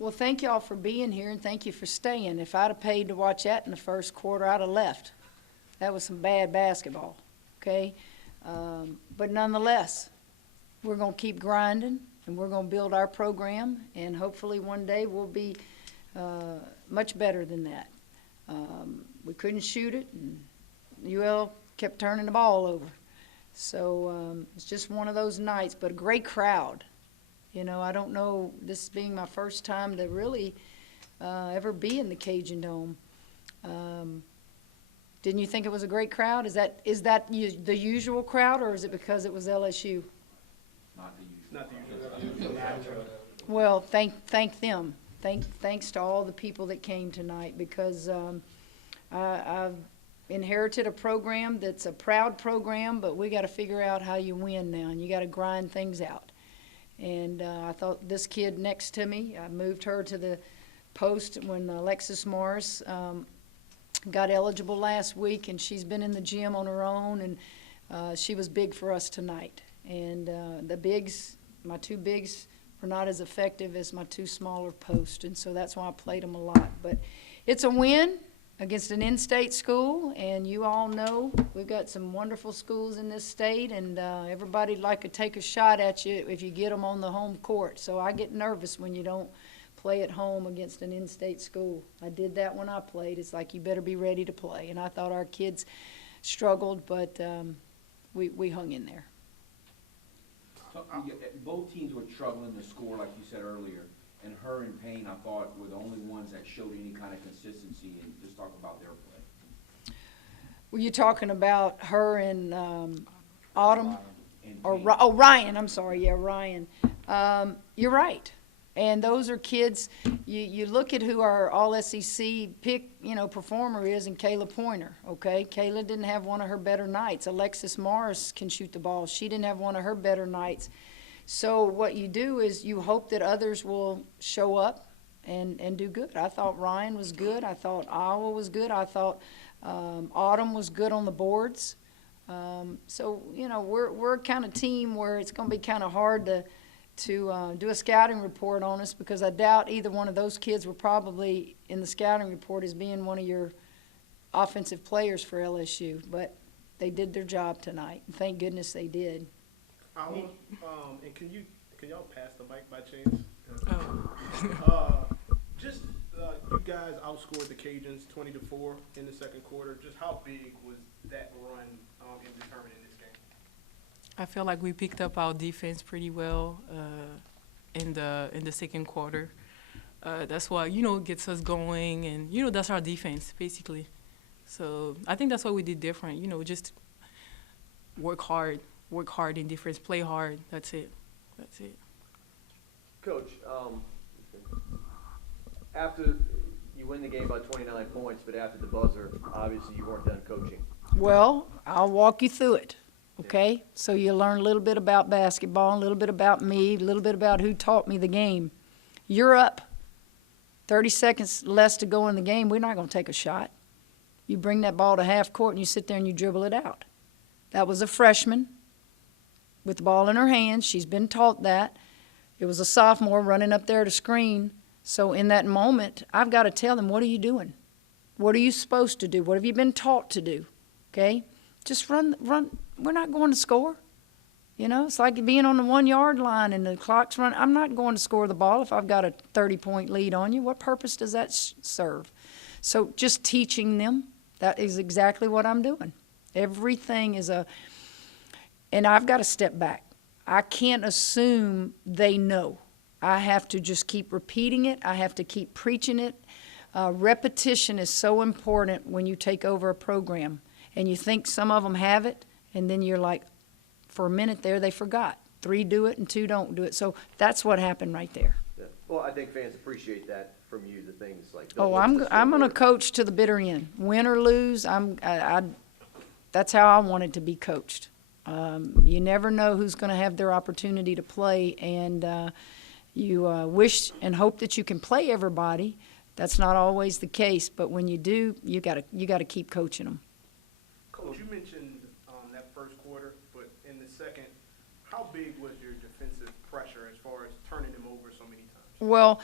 Well, thank y'all for being here, and thank you for staying. If I'd have paid to watch that in the first quarter, I'd have left. That was some bad basketball, okay? But nonetheless, we're going to keep grinding, and we're going to build our program, and hopefully one day we'll be much better than that. We couldn't shoot it, and UL kept turning the ball over. So it's just one of those nights, but a great crowd. You know, I don't know, this being my first time to really ever be in the Cajundome. Didn't you think it was a great crowd? Is that the usual crowd, or is it because it was LSU? Not the usual. Well, thank them. Thanks to all the people that came tonight, because I've inherited a program that's a proud program, but we got to figure out how you win now, and you got to grind things out. And I thought this kid next to me, I moved her to the post when Alexis Morris got eligible last week, and she's been in the gym on her own, and she was big for us tonight. And the bigs, my two bigs, were not as effective as my two smaller posts, and so that's why I played them a lot. But it's a win against an in-state school, and you all know we've got some wonderful schools in this state, and everybody'd like to take a shot at you if you get them on the home court. So I get nervous when you don't play at home against an in-state school. I did that when I played. It's like you better be ready to play, and I thought our kids struggled, but we hung in there. So, both teams were struggling to score, like you said earlier, and her and Payne, I thought, were the only ones that showed any kind of consistency. And just talk about their play. Were you talking about her and Autumn? Or Ryan, I'm sorry, yeah, Ryan. You're right. And those are kids, you look at who our all-SEC pick, performer is, and Kayla Pointer, okay? Kayla didn't have one of her better nights. Alexis Morris can shoot the ball. She didn't have one of her better nights. So what you do is you hope that others will show up and do good. I thought Ryan was good. I thought Iowa was good. I thought Autumn was good on the boards. So, we're a kind of team where it's going to be kind of hard to do a scouting report on us, because I doubt either one of those kids were probably in the scouting report as being one of your offensive players for LSU. But they did their job tonight, and thank goodness they did. And can y'all pass the mic by chance? You guys outscored the Cajuns 20-4 in the second quarter. Just how big was that run in determining this game? I feel like we picked up our defense pretty well in the second quarter. That's what gets us going, and that's our defense basically. So I think that's what we did different. Just work hard in defense, play hard. That's it. Coach, after you win the game by 29 points, but after the buzzer, obviously you weren't done coaching. Well, I'll walk you through it, okay? So you learn a little bit about basketball, a little bit about me, a little bit about who taught me the game. You're up. 30 seconds less to go in the game. We're not going to take a shot. You bring that ball to half court and you sit there and you dribble it out. That was a freshman with the ball in her hands. She's been taught that. It was a sophomore running up there to screen. So in that moment, I've got to tell them, what are you doing? What are you supposed to do? What have you been taught to do? Okay? Just run. We're not going to score. It's like being on the 1 yard line and the clock's running. I'm not going to score the ball if I've got a 30-point lead on you. What purpose does that serve? So just teaching them, that is exactly what I'm doing. Everything is and I've got to step back. I can't assume they know. I have to just keep repeating it. I have to keep preaching it. Repetition is so important when you take over a program. And you think some of them have it, and then you're like, for a minute there, they forgot. 3 do it and 2 don't do it. So that's what happened right there. Yeah. Well, I think fans appreciate that from you, the things like that. Oh, I'm going to coach to the bitter end. Win or lose, that's how I wanted to be coached. You never know who's going to have their opportunity to play, and you wish and hope that you can play everybody. That's not always the case, but when you do, you got to keep coaching them. Coach, you mentioned that first quarter, but in the second, how big was your defensive pressure as far as turning them over so many times? Well,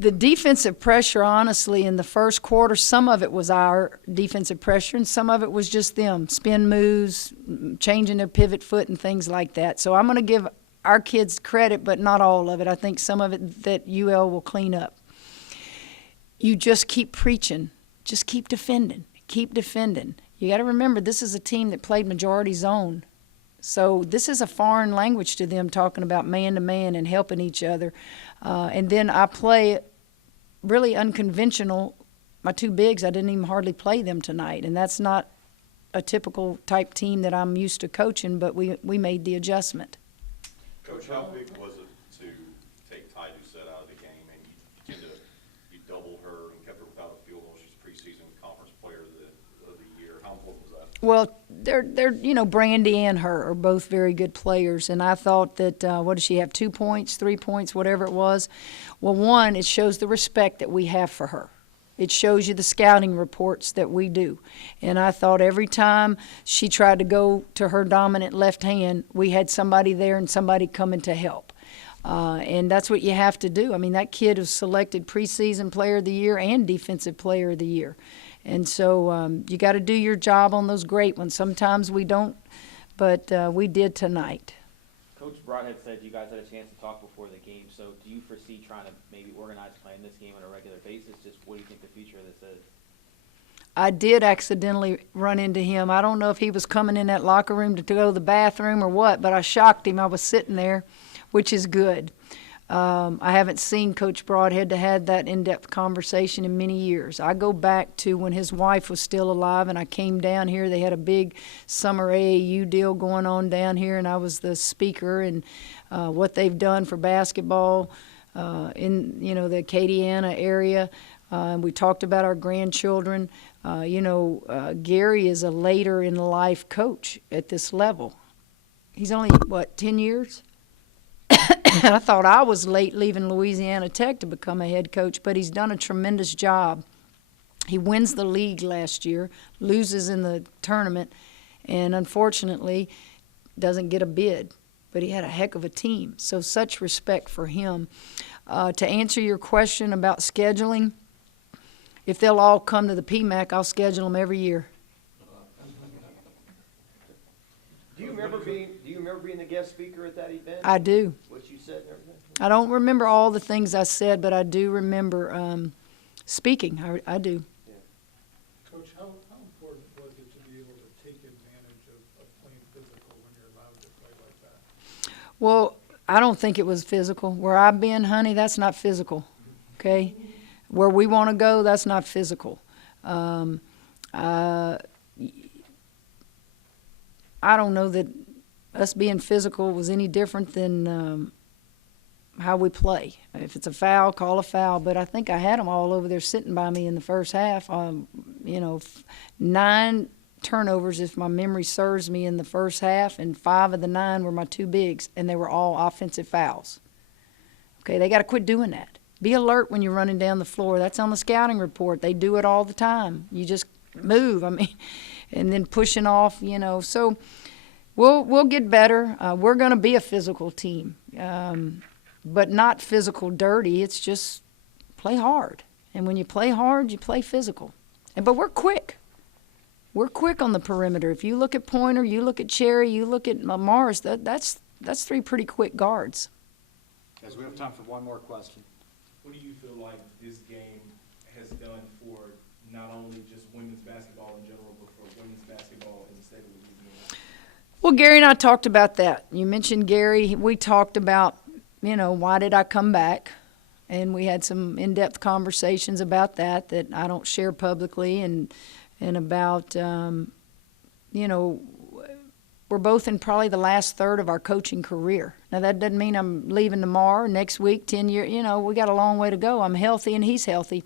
The defensive pressure, honestly, in the first quarter, some of it was our defensive pressure and some of it was just them, spin moves, changing their pivot foot and things like that. So I'm going to give our kids credit, but not all of it. I think some of it that UL will clean up. You just keep preaching. Just keep defending. Keep defending. You got to remember, this is a team that played majority zone. So this is a foreign language to them, talking about man-to-man and helping each other. And then I play really unconventional. My two bigs, I didn't even hardly play them tonight. And that's not a typical type team that I'm used to coaching, but we made the adjustment. Coach, how big was it to take Ty Doucette out of the game, and you doubled her and kept her without a field goal? She's preseason conference player of the year. How important was that? Well, they're Brandy and her are both very good players, and I thought that what did she have, 2 points, 3 points, whatever it was. Well, one, it shows the respect that we have for her. It shows you the scouting reports that we do. And I thought every time she tried to go to her dominant left hand, we had somebody there and somebody coming to help. And that's what you have to do. I mean, that kid was selected preseason player of the year and defensive player of the year. And so you got to do your job on those great ones. Sometimes we don't, but we did tonight. Coach Broadhead said you guys had a chance to talk before the game, so do you foresee trying to maybe organize playing this game on a regular basis? Just what do you think the future of this is? I did accidentally run into him. I don't know if he was coming in that locker room to go to the bathroom or what, but I shocked him. I was sitting there, which is good. I haven't seen Coach Broadhead to have that in-depth conversation in many years. I go back to when his wife was still alive, and I came down here. They had a big summer AAU deal going on down here, and I was the speaker, and what they've done for basketball in the Acadiana area. We talked about our grandchildren. Gary is a later in life coach at this level. He's only, 10 years? I thought I was late leaving Louisiana Tech to become a head coach, but he's done a tremendous job. He wins the league last year, loses in the tournament, and unfortunately doesn't get a bid. But he had a heck of a team, so such respect for him. To answer your question about scheduling, if they'll all come to the PMAC, I'll schedule them every year. Do you remember being the guest speaker at that event? I do. What you said and everything? I don't remember all the things I said, but I do remember speaking. I do. Yeah. Coach, how important was it to be able to take advantage of playing physical when you're allowed to play like that? Well, I don't think it was physical. Where I've been, honey, that's not physical, okay? Where we want to go, that's not physical. I don't know that us being physical was any different than how we play. If it's a foul, call a foul. But I think I had them all over there sitting by me in the first half. 9 turnovers, if my memory serves me, in the first half, and 5 of the 9 were my two bigs, and they were all offensive fouls. Okay, they got to quit doing that. Be alert when you're running down the floor. That's on the scouting report. They do it all the time. You just move, and then pushing off, So we'll get better. We're going to be a physical team, but not physical dirty. It's just play hard. And when you play hard, you play physical. But we're quick. We're quick on the perimeter. If you look at Pointer, you look at Cherry, you look at Morris, that's 3 pretty quick guards. Guys, we have time for one more question. What do you feel like this game has done for not only just women's basketball in general, but for women's basketball in the state of Louisiana? Well, Gary and I talked about that. You mentioned Gary. We talked about, why did I come back? And we had some in-depth conversations about that I don't share publicly, and about, we're both in probably the last third of our coaching career. Now, that doesn't mean I'm leaving tomorrow, next week, 10 years. We got a long way to go. I'm healthy and he's healthy.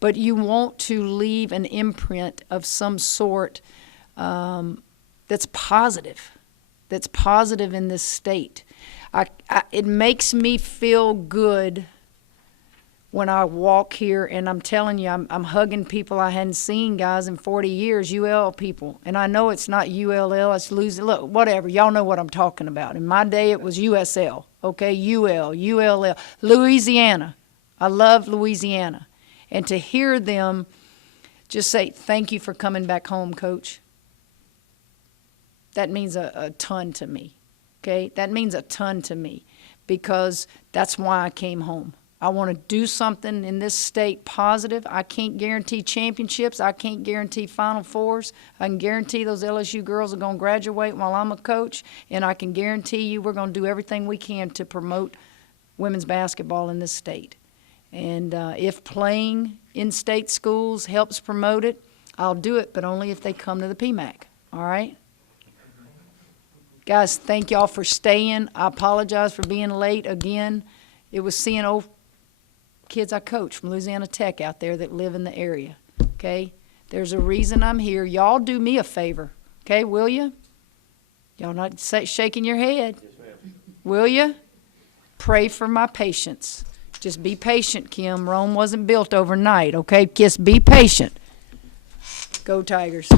But you want to leave an imprint of some sort that's positive in this state. It makes me feel good when I walk here, and I'm telling you, I'm hugging people I hadn't seen, guys, in 40 years, UL people. And I know it's not ULL, it's losing. Look, whatever, y'all know what I'm talking about. In my day, it was USL, okay, UL, ULL, Louisiana, I love Louisiana. And to hear them just say, thank you for coming back home, Coach, that means a ton to me, okay? That means a ton to me because that's why I came home. I want to do something in this state positive. I can't guarantee championships. I can't guarantee Final Fours. I can guarantee those LSU girls are going to graduate while I'm a coach, and I can guarantee you we're going to do everything we can to promote women's basketball in this state. And if playing in state schools helps promote it, I'll do it, but only if they come to the PMAC, all right? Guys, thank y'all for staying. I apologize for being late again. It was seeing old kids I coach from Louisiana Tech out there that live in the area, okay? There's a reason I'm here. Y'all do me a favor, okay, will you? Y'all not shaking your head. Yes, ma'am. Will you? Pray for my patience. Just be patient, Kim. Rome wasn't built overnight, okay? Just be patient. Go Tigers.